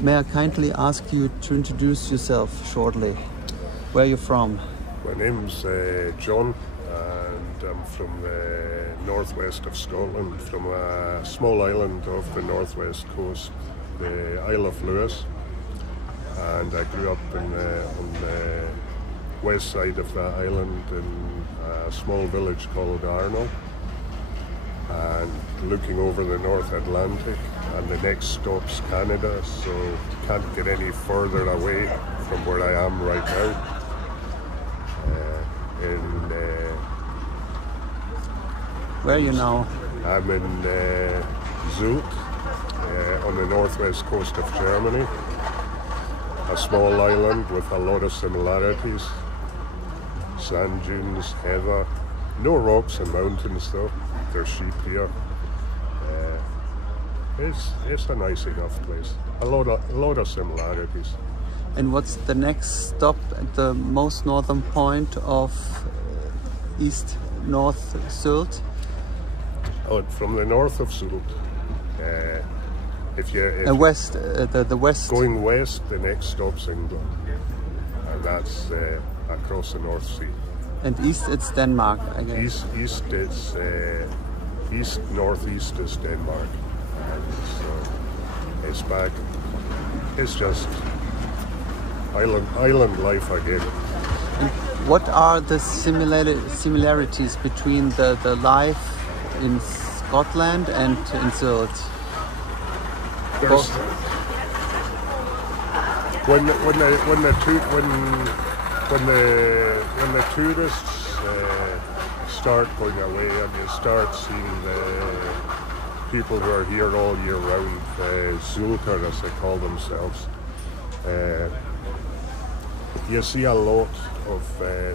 May I kindly ask you to introduce yourself shortly? Where are you from? My name's John, and I'm from the northwest of Scotland, from a small island off the northwest coast, the Isle of Lewis. And I grew up on the west side of that island in a small village called Arno, and looking over the North Atlantic, and the next stop's Canada, so can't get any further away from where I am right now. Where are you now? I'm in Sylt, on the northwest coast of Germany. A small island with a lot of similarities. Sand dunes, heather. No rocks and mountains though. There's sheep here. It's a nice enough place. A lot of similarities. And what's the next stop at the most northern point of East-North Sylt? Oh, from the north of Sylt. West, the west. Going west, the next stop's England, and that's across the North Sea. And east, it's Denmark, I guess. East, it's northeast is Denmark, and it's back. It's just island life again. And what are the similarities between the life in Scotland and in Sylt? When the tourists start going away and you start seeing the people who are here all year round, Zulker as they call themselves, you see a lot of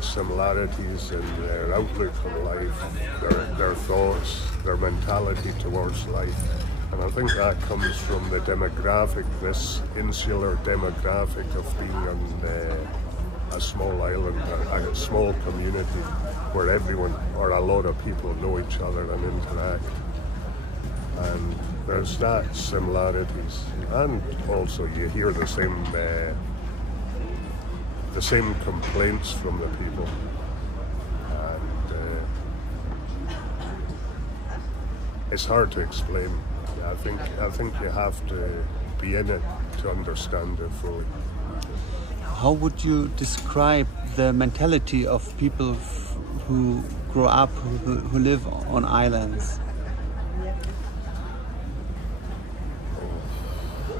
similarities in their outlook on life, their thoughts, their mentality towards life. And I think that comes from the demographic, this insular demographic of being on a small island, a small community where everyone or a lot of people know each other and interact. And there's that similarities, and also you hear the same complaints from the people. And it's hard to explain. I think you have to be in it to understand it fully. How would you describe the mentality of people who grow up, who live on islands?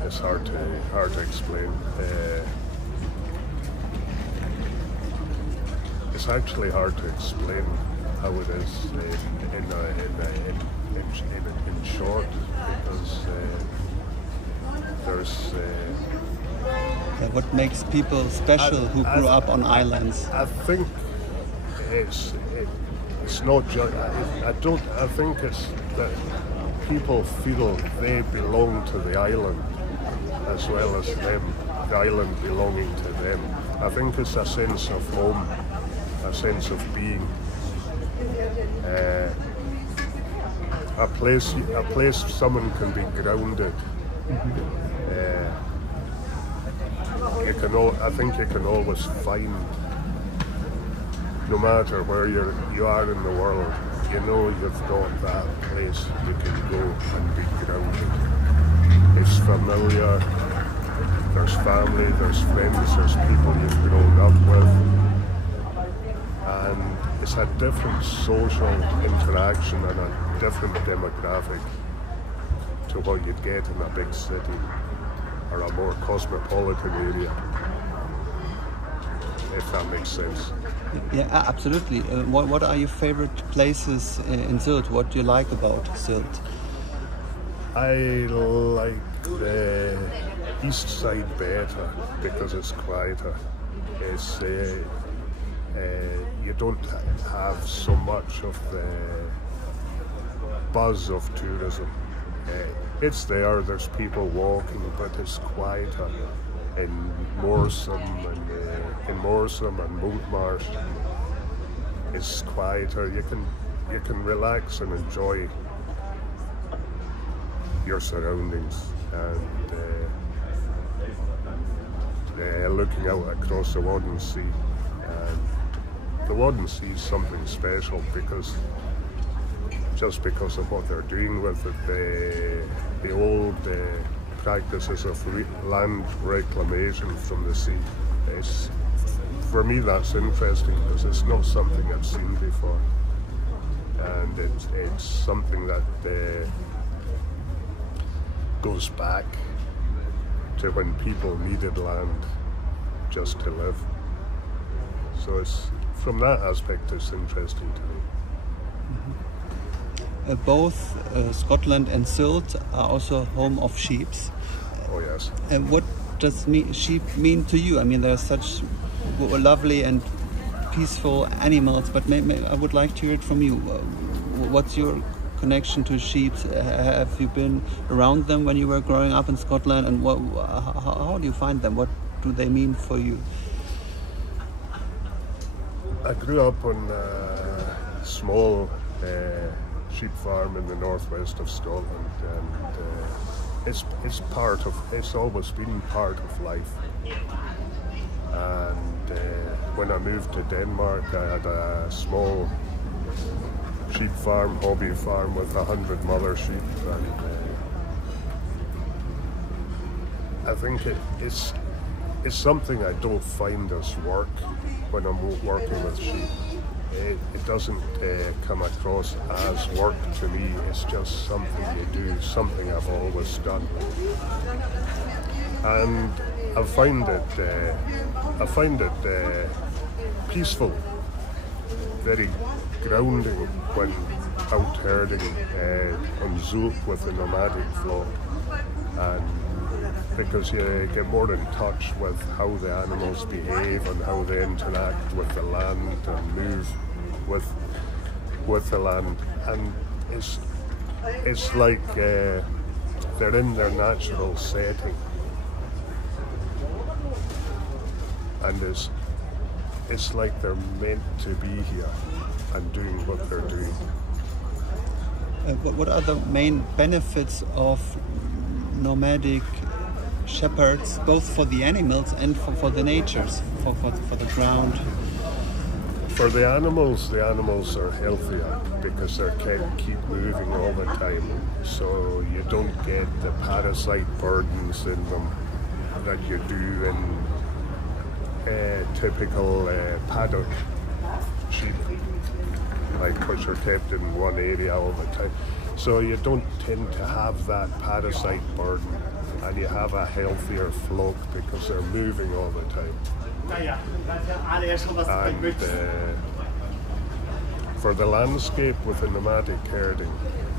It's hard to explain. It's actually hard to explain how it is in short, because there's. What makes people special who grew up on islands? I think it's not just. I think it's that people feel they belong to the island as well as them, the island belonging to them. I think it's a sense of home, a sense of being. A place someone can be grounded. I think you can always find, no matter where you are in the world, you know you've got that place you can go and be grounded. It's familiar, there's family, there's friends, there's people you've grown up with, and it's a different social interaction and a different demographic to what you'd get in a big city or a more cosmopolitan area, if that makes sense. Yeah, absolutely. What are your favorite places in Sylt? What do you like about Sylt? I like the east side better because it's quieter. It's you don't have so much of the buzz of tourism. It's there's people walking, but it's quieter in Morsum and Montmartre. It's quieter. You can relax and enjoy your surroundings, and looking out across the Wadden Sea. And the Wadden Sea is something special because of what they're doing with it, the old practices of land reclamation from the sea. For me, that's interesting because it's not something I've seen before, and it's something that goes back to when people needed land just to live. So it's, from that aspect, it's interesting to me. Both Scotland and Sylt are also home of sheep. Oh yes. And what does sheep mean to you? I mean, they're such lovely and peaceful animals, but I would like to hear it from you. What's your connection to sheep? Have you been around them when you were growing up in Scotland, and how do you find them? What do they mean for you? I grew up on a small sheep farm in the northwest of Scotland, and it's always been part of life. And when I moved to Denmark, I had a small sheep farm, hobby farm with 100 mother sheep, and I think it's something I don't find as work when I'm working with sheep. It doesn't come across as work to me. It's just something you do, something I've always done, and I find it peaceful, very grounding when out herding on Sylt with a nomadic flock, and because you get more in touch with how the animals behave and how they interact with the land and move with the land, and it's like they're in their natural setting, and it's like they're meant to be here and doing what they're doing. What are the main benefits of nomadic shepherds, both for the animals and for the natures, for the ground? For the animals are healthier because they can't keep moving all the time, so you don't get the parasite burdens in them that you do in typical paddock sheep, like which are kept in one area all the time. So you don't tend to have that parasite burden, and you have a healthier flock because they're moving all the time. And for the landscape with the nomadic herding,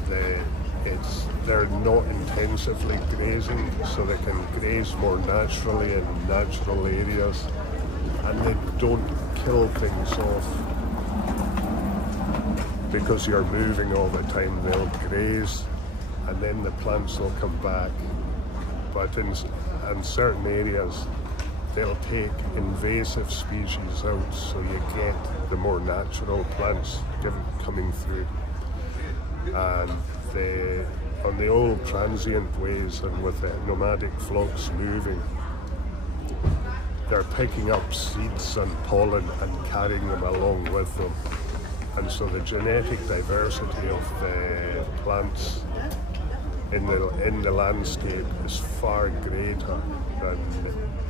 they're not intensively grazing, so they can graze more naturally in natural areas, and they don't kill things off because you're moving all the time. They'll graze and then the plants will come back, but in certain areas they'll take invasive species out, so you get the more natural plants coming through. And on the old transient ways and with the nomadic flocks moving, they're picking up seeds and pollen and carrying them along with them. And so the genetic diversity of the plants in the landscape is far greater than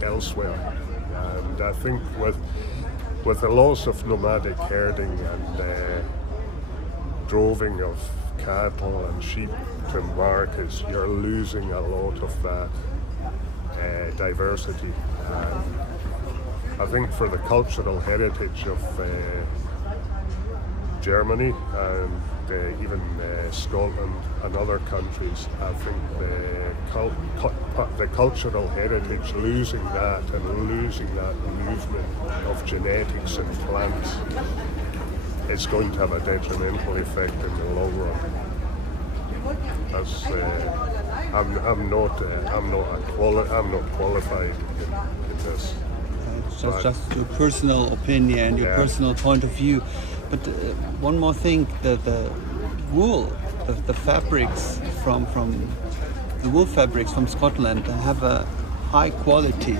elsewhere. And I think with the loss of nomadic herding and droving of cattle and sheep to markets, you're losing a lot of that diversity. And I think for the cultural heritage of Germany and even Scotland and other countries, I think the cultural heritage, losing that movement of genetics and plants, it's going to have a detrimental effect in the long run. As I'm not qualified in this. It's just your personal opinion, your personal point of view. But one more thing, the wool, the fabrics from the wool fabrics from Scotland have a high quality.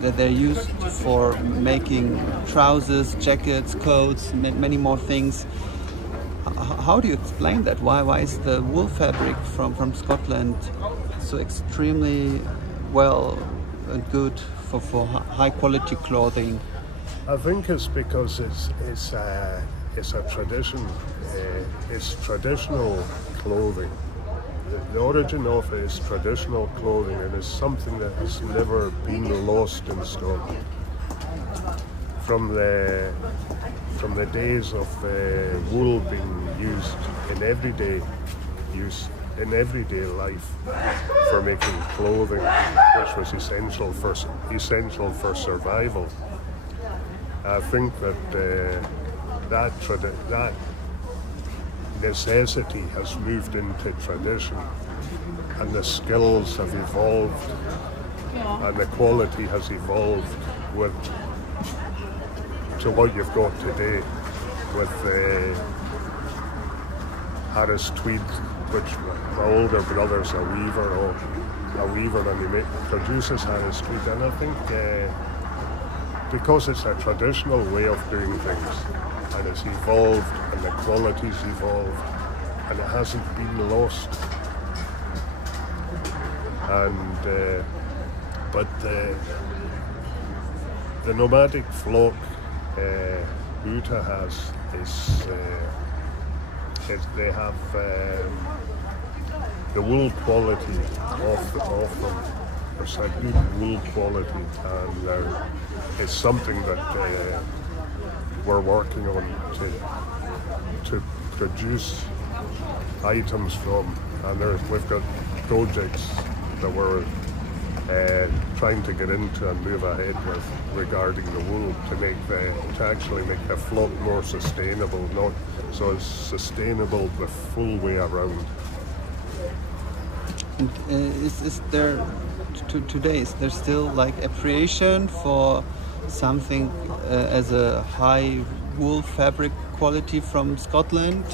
that they're used for making trousers, jackets, coats, many more things. How do you explain that? Why is the wool fabric from Scotland so extremely well and good for high quality clothing? I think it's because it's a tradition. It's traditional clothing. The origin of it is traditional clothing, and it's something that has never been lost in Scotland. From the days of wool being used in everyday life for making clothing, which was essential for survival. I think that that necessity has moved into tradition, and the skills have evolved, and the quality has evolved to what you've got today with Harris Tweed, which my older brother's a weaver, and he produces Harris Tweed, and I think because it's a traditional way of doing things, and it's evolved, and the quality's evolved, and it hasn't been lost. And but the nomadic flock Utah has is they have the wool quality of them. There's a good wool quality, and it's something that we're working on to produce items from, and we've got projects that we're trying to get into and move ahead with regarding the wool to actually make the flock more sustainable, not so it's sustainable the full way around. And is there today, is there still like appreciation for something as a high wool fabric quality from Scotland?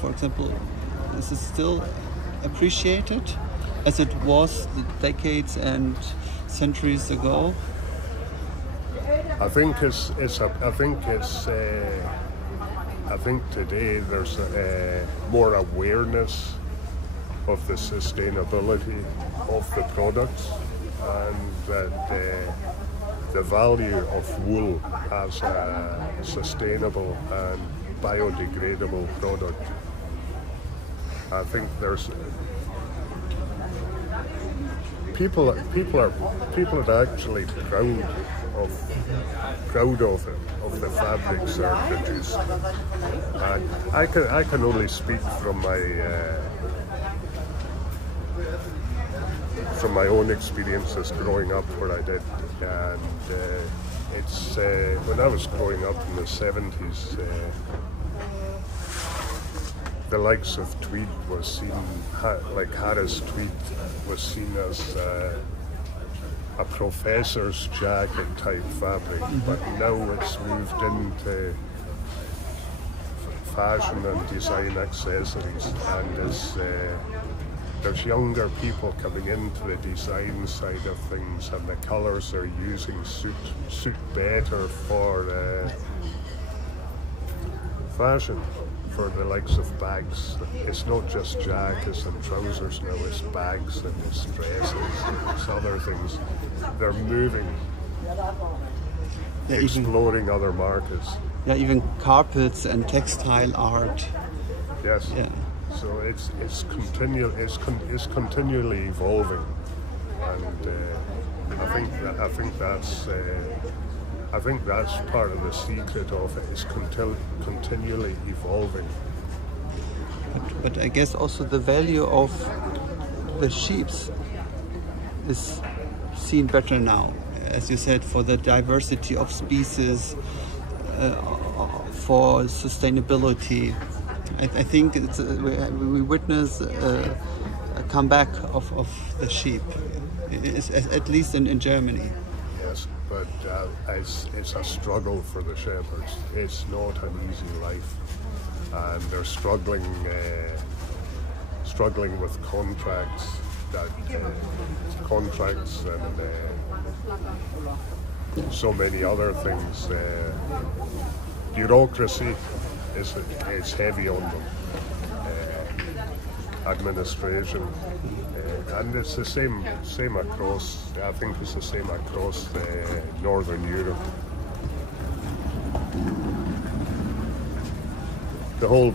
For example, is it still appreciated as it was decades and centuries ago? I think today there's more awareness of the sustainability of the products, and that the value of wool as a sustainable and biodegradable product. I think there's people are actually proud of it, of the fabrics that are produced. And I can only speak from my own experiences growing up where I did, and it's when I was growing up in the 70s, the likes of tweed was seen, like Harris Tweed was seen as a professor's jacket type fabric, but now it's moved into fashion and design accessories, and there's younger people coming into the design side of things, and the colours are using suit better for fashion, for the likes of bags. It's not just jackets and trousers now, it's bags and it's dresses and it's other things. They're moving, exploring other markets. Yeah, even carpets and textile art. Yes. Yeah. So it's continually evolving, and I think that's part of the secret of it, is continually evolving. But I guess also the value of the sheep is seen better now, as you said, for the diversity of species, for sustainability. I think we witness a comeback of the sheep, at least in Germany. Yes, but it's a struggle for the shepherds. It's not an easy life, and they're struggling with contracts that contracts and so many other things. Bureaucracy is heavy on them. Administration, and it's the same across. I think it's the same across Northern Europe. The whole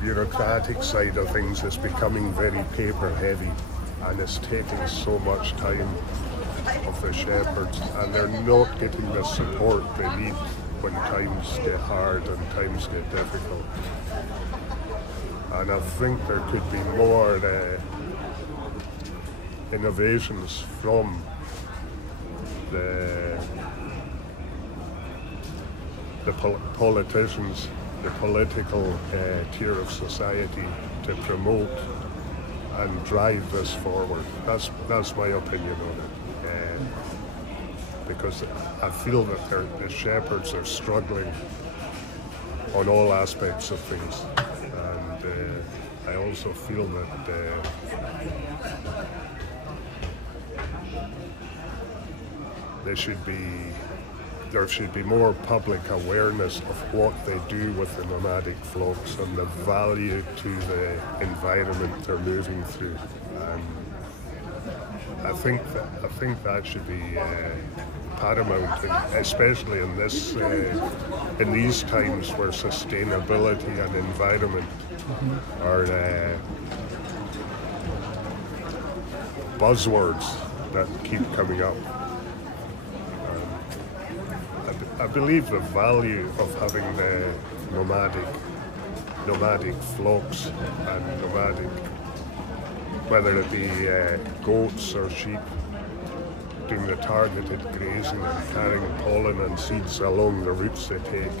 bureaucratic side of things is becoming very paper heavy, and it's taking so much time of the shepherds, and they're not getting the support they need when times get hard and times get difficult. And I think there could be more innovations from the politicians, the political tier of society, to promote and drive this forward. That's my opinion on it. Because I feel that the shepherds are struggling on all aspects of things. And I also feel that there should be more public awareness of what they do with the nomadic flocks and the value to the environment they're moving through. And I think that should be paramount, especially in these times where sustainability and environment are buzzwords that keep coming up. I believe the value of having the nomadic flocks and nomadic, whether it be goats or sheep, doing the targeted grazing and carrying pollen and seeds along the routes they take,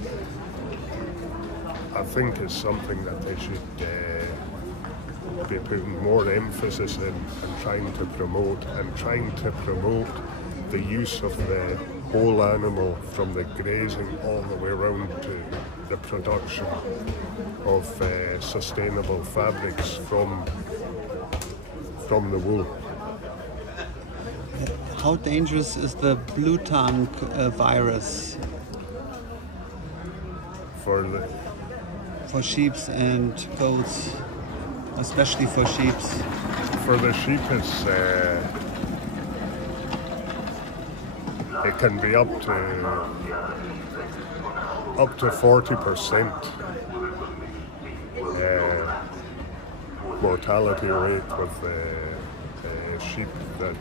I think is something that they should be putting more emphasis in and trying to promote the use of the whole animal, from the grazing all the way around to the production of sustainable fabrics from the wool. How dangerous is the blue tongue virus for sheep and goats, especially for sheep? For the sheep, it can be up to 40% mortality rate with sheep that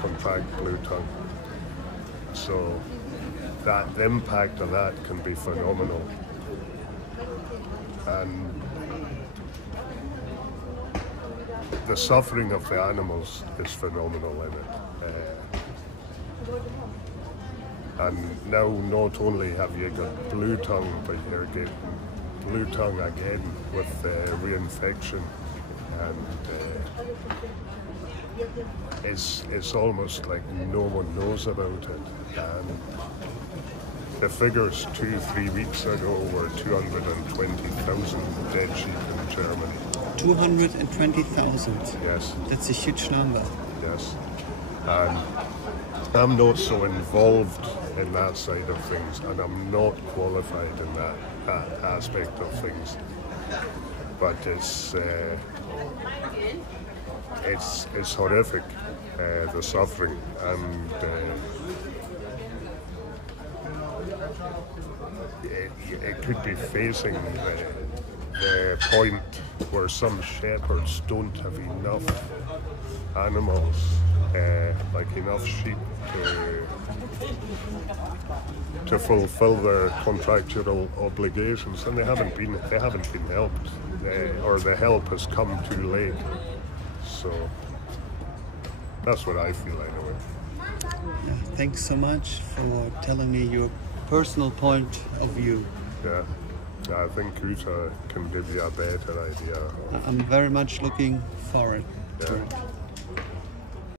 contract blue tongue. So the impact of that can be phenomenal. And the suffering of the animals is phenomenal in it. And now not only have you got blue tongue, but you're getting blue tongue again with reinfection, and it's almost like no one knows about it. And the figures 2-3 weeks ago were 220,000 dead sheep in Germany. 220,000? Yes. That's a huge number. Yes. And I'm not so involved in that side of things, and I'm not qualified in that aspect of things. But it's horrific, the suffering, and it could be facing the point where some shepherds don't have enough animals, like enough sheep to fulfill their contractual obligations, and they haven't been helped, or the help has come too late. So that's what I feel anyway. Yeah, thanks so much for telling me your personal point of view. Yeah, I think Uta can give you a better idea. I'm very much looking forward to it.